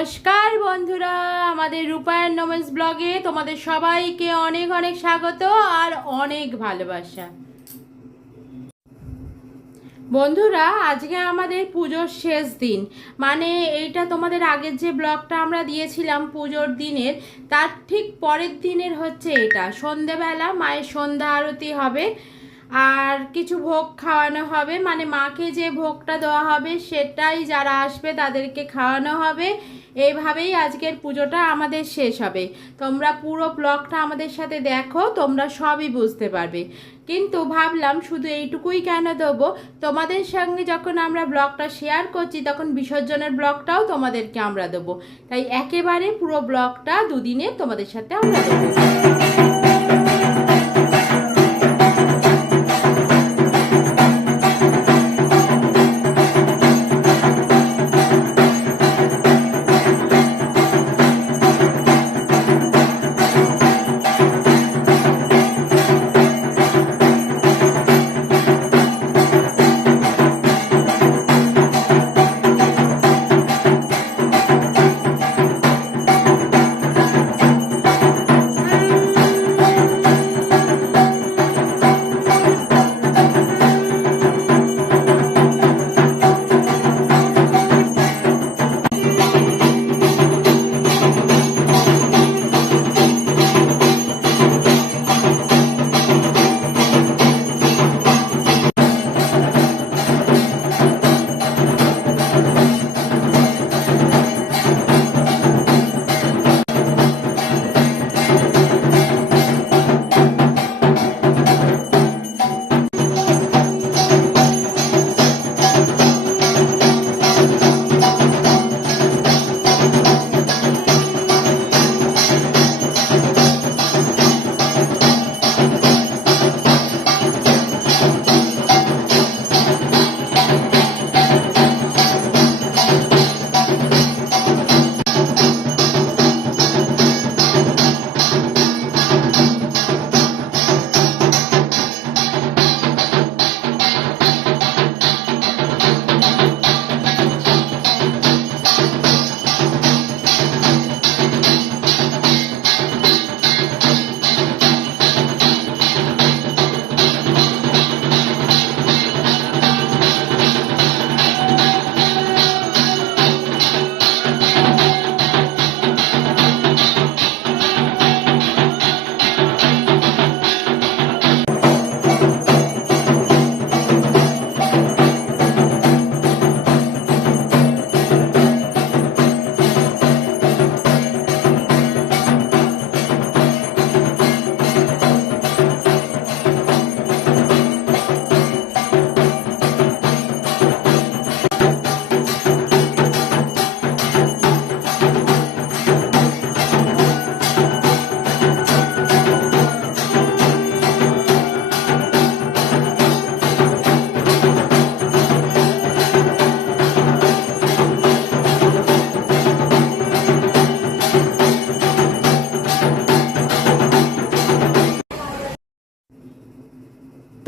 নমস্কার বন্ধুরা, আমাদের রূপায়ণ নোমেন্স ব্লগে তোমাদের সবাইকে অনেক অনেক স্বাগত আর অনেক ভালোবাসা। বন্ধুরা, আজকে আমাদের পুজোর শেষ দিন, মানে এইটা তোমাদের আগের যে ব্লগটা আমরা দিয়েছিলাম পুজোর দিনের, তার ঠিক পরের দিনের হচ্ছে এটা। সন্ধেবেলা মায়ের সন্ধ্যা আরতি হবে আর কিছু ভোগ খাওয়ানো হবে, মানে মাকে যে ভোগটা দেওয়া হবে সেটাই যারা আসবে তাদেরকে খাওয়ানো হবে। এইভাবেই আজকের পুজোটা আমাদের শেষ হবে। তোমরা পুরো ব্লগটা আমাদের সাথে দেখো, তোমরা সবই বুঝতে পারবে। কিন্তু ভাবলাম শুধু এইটুকুই কেন দেবো, তোমাদের সঙ্গে যখন আমরা ব্লগটা শেয়ার করছি তখন বিসর্জনের ব্লগটাও তোমাদেরকে আমরা দেবো। তাই একেবারে পুরো ব্লগটা দুদিনে তোমাদের সাথে আমরা দেবো।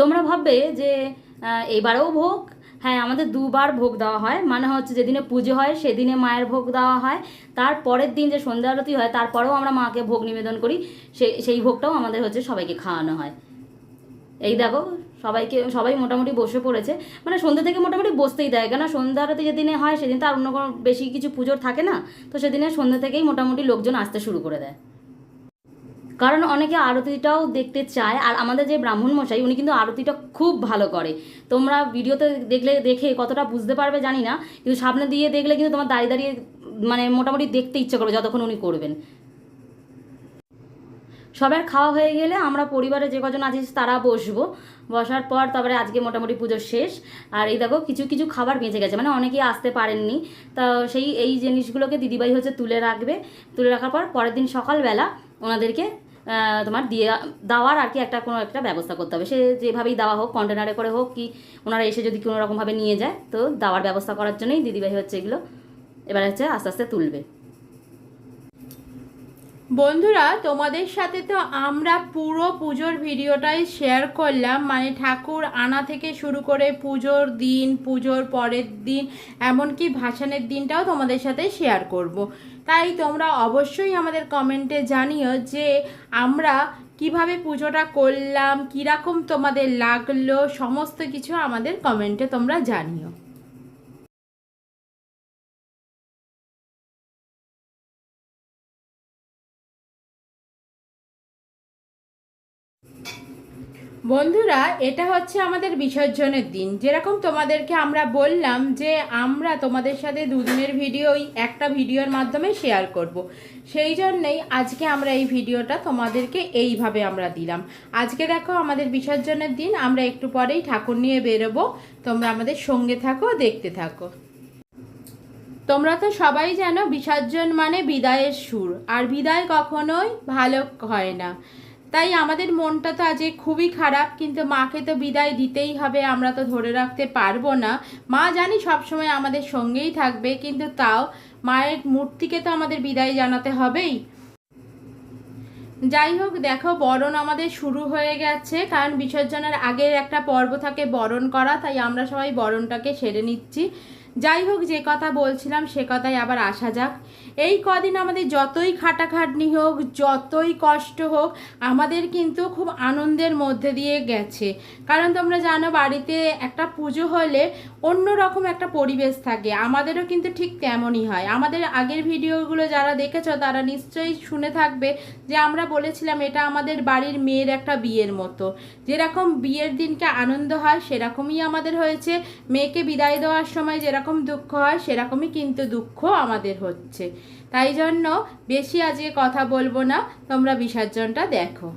তোমরা ভাববে যে এবারেও ভোগ। হ্যাঁ, আমাদের দুবার ভোগ দেওয়া হয়, মানে হচ্ছে যেদিনে পুজো হয় সেদিনে মায়ের ভোগ দেওয়া হয়, তার পরের দিন যে সন্ধ্যা আরতি হয় তারপরেও আমরা মাকে ভোগ নিবেদন করি, সেই ভোগটাও আমাদের হচ্ছে সবাইকে খাওয়ানো হয়। এই দেখো, সবাই মোটামুটি বসে পড়েছে, মানে সন্ধ্যা থেকে মোটামুটি বসতেই দেয়, কেন সন্ধ্যা আরতি যেদিনে হয় সেদিন তো আর অন্য কোনো বেশি কিছু পুজোর থাকে না, তো সেদিনে সন্ধ্যা থেকেই মোটামুটি লোকজন আসতে শুরু করে দেয়। কারণ অনেকে আরতিটাও দেখতে চায়, আর আমাদের যে ব্রাহ্মণ মশাই উনি কিন্তু আরতিটা খুব ভালো করে। তোমরা ভিডিওতে দেখে কতটা বুঝতে পারবে জানি না, কিন্তু সামনে দিয়ে দেখলে কিন্তু তোমার দাঁড়িয়ে দাঁড়িয়ে মানে মোটামুটি দেখতে ইচ্ছে করবে যতক্ষণ উনি করবেন। সবার খাওয়া হয়ে গেলে আমরা পরিবারে যে কজন আছি তারা বসার পর তারপরে আজকে মোটামুটি পুজো শেষ। আর এই দেখো কিছু কিছু খাবার বেঁচে গেছে, মানে অনেকেই আসতে পারেননি, তা এই জিনিসগুলোকে দিদিভাই হচ্ছে তুলে রাখার পর পরের দিন সকালবেলা ওনাদেরকে তোমার দেওয়ার আর কি কোনো একটা ব্যবস্থা করতে হবে। সে যেভাবেই দেওয়া হোক, কন্টেনারে করে হোক, কি ওনারা এসে যদি কোনো রকমভাবে নিয়ে যায়, তো দেওয়ার ব্যবস্থা করার জন্যই দিদিভাই হচ্ছে এগুলো এবার হচ্ছে আস্তে আস্তে তুলবে। বন্ধুরা, তোমাদের সাথে তো আমরা পুরো পুজোর ভিডিওটাই শেয়ার করলাম, মানে ঠাকুর আনা থেকে শুরু করে পুজোর দিন, পুজোর পরের দিন, এমনকি ভাসানের দিনটাও তোমাদের সাথে শেয়ার করব। তাই তোমরা অবশ্যই আমাদের কমেন্টে জানিও যে আমরা কিভাবে পুজোটা করলাম, কীরকম তোমাদের লাগলো, সমস্ত কিছু আমাদের কমেন্টে তোমরা জানিও। বন্ধুরা, এটা হচ্ছে আমাদের বিসর্জনের দিন। যেরকম তোমাদেরকে আমরা বললাম যে আমরা তোমাদের সাথে দুদিনের ভিডিওই একটা ভিডিওর মাধ্যমে শেয়ার করব। সেই জন্যেই আজকে আমরা এই ভিডিওটা তোমাদেরকে এইভাবে আমরা দিলাম। আজকে দেখো আমাদের বিসর্জনের দিন, আমরা একটু পরেই ঠাকুর নিয়ে বেরোবো। তোমরা আমাদের সঙ্গে থাকো, দেখতে থাকো। তোমরা তো সবাই জানো বিসর্জন মানে বিদায়ের সুর, আর বিদায় কখনোই ভালো হয় না। তাই আমাদের মনটা তো আজকে খুবই খারাপ, কিন্তু মাকে তো বিদায় দিতেই হবে, আমরা তো ধরে রাখতে পারবো না। মা জানি সবসময় আমাদের সঙ্গেই থাকবে, কিন্তু তাও মায়ের মূর্তিকে তো আমাদের বিদায় জানাতে হবেই। যাই হোক, দেখো বরণ আমাদের শুরু হয়ে গেছে, কারণ বিসর্জনের আগের একটা পর্ব থাকে বরণ করা, তাই আমরা সবাই বরণটাকে সেরে নিচ্ছি। যাই হোক, যে কথা বলছিলাম সে কথায় আবার আসা যাক। এই কদিন আমাদের যতই খাটাখাটনি হোক, যতই কষ্ট হোক, আমাদের কিন্তু খুব আনন্দের মধ্যে দিয়ে গেছে। কারণ তোমরা জানো বাড়িতে একটা পুজো হলে অন্য রকম একটা পরিবেশ থাকে, আমাদেরও কিন্তু ঠিক তেমনই হয়। আমাদের আগের ভিডিওগুলো যারা দেখেছো তারা নিশ্চয়ই শুনে থাকবে যে আমরা বলেছিলাম এটা আমাদের বাড়ির মেয়ের একটা বিয়ের মতো। যেরকম বিয়ের দিনকে আনন্দ হয় সেরকমই আমাদের হয়েছে, মেয়েকে বিদায় দেওয়ার সময় যেরকম দুঃখ হয় সেরকমই কিন্তু দুঃখ আমাদের হচ্ছে। তাই জন্য বেশি আজকে কথা বলবো না, তোমরা বিসর্জনটা দেখো।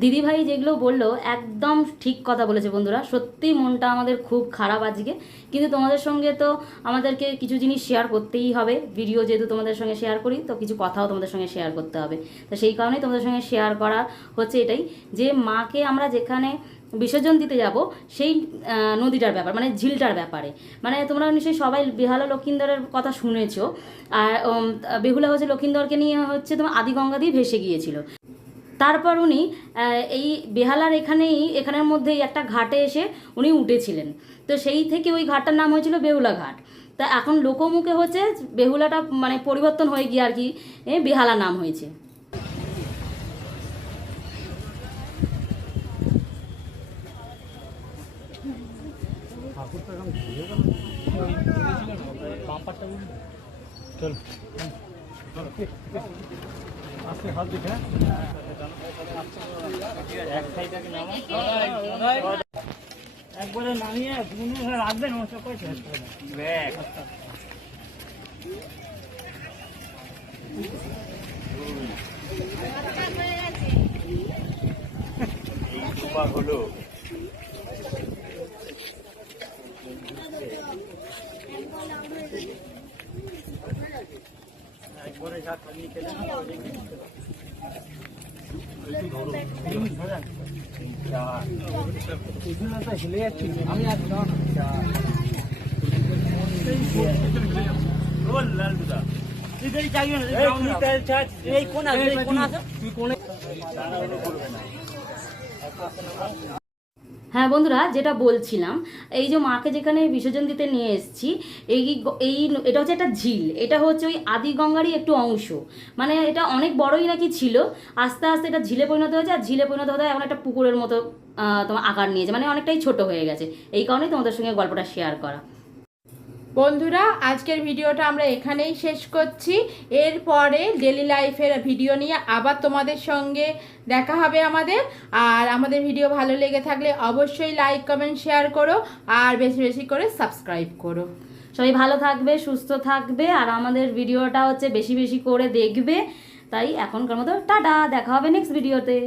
দিদিভাই যেগুলো বললো একদম ঠিক কথা বলেছে বন্ধুরা, সত্যি মনটা আমাদের খুব খারাপ আজকে, কিন্তু তোমাদের সঙ্গে তো আমাদেরকে কিছু জিনিস শেয়ার করতেই হবে, ভিডিও যেহেতু তোমাদের সঙ্গে শেয়ার করি তো কিছু কথাও তোমাদের সঙ্গে শেয়ার করতে হবে। তো সেই কারণেই তোমাদের সঙ্গে শেয়ার করা হচ্ছে এটাই, যে মাকে আমরা যেখানে বিসর্জন দিতে যাব সেই নদীটার ব্যাপার, মানে ঝিলটার ব্যাপারে। মানে তোমরা নিশ্চয়ই সবাই বেহালা লক্ষিন্দরের কথা শুনেছো, আর বেহুলা হচ্ছে লক্ষিন্দরকে নিয়ে হচ্ছে তোমার আদিগঙ্গা দিয়ে ভেসে গিয়েছিল। তারপর উনি এই বেহালার এখানের মধ্যেই একটা ঘাটে এসে উনি উঠেছিলেন, তো সেই থেকে ওই ঘাটটার নাম হয়েছিল বেহুলা ঘাট। তা এখন লোকমুখে হচ্ছে বেহুলাটা মানে পরিবর্তন হয়ে গিয়ে আর কি বেহালা নাম হয়েছে। একবারে নামিয়ে রাখবেন হলো একবারে যা খালি খেলে হেলে যাচ্ছি আমি একদম লাল দুটা এই কোন আছে তুই কোনে হ্যাঁ বন্ধুরা, যেটা বলছিলাম, এই যে মাকে যেখানে বিসর্জন দিতে নিয়ে এসেছি, এই এই এটা হচ্ছে একটা ঝিল, এটা হচ্ছে ওই আদিগঙ্গারই একটু অংশ। মানে এটা অনেক বড়ই নাকি ছিল, আস্তে আস্তে এটা ঝিলে পরিণত হয়েছে, আর ঝিলে পরিণত হতে এখন একটা পুকুরের মতো তোমার আকার নিয়েছে, মানে অনেকটাই ছোট হয়ে গেছে। এই কারণেই তোমাদের সঙ্গে গল্পটা শেয়ার করা। বন্ধুরা, আজকের ভিডিওটা আমরা এখানেই শেষ করছি। এরপরে ডেলি লাইফের ভিডিও নিয়ে আবার তোমাদের সঙ্গে দেখা হবে আমাদের। আর আমাদের ভিডিও ভালো লেগে থাকলে অবশ্যই লাইক কমেন্ট শেয়ার করো, আর বেশি বেশি করে সাবস্ক্রাইব করো। সবাই ভালো থাকবে, সুস্থ থাকবে, আর আমাদের ভিডিওটা হচ্ছে বেশি বেশি করে দেখবে। তাই এখনকার মতো টাটা, দেখা হবে নেক্সট ভিডিওতে।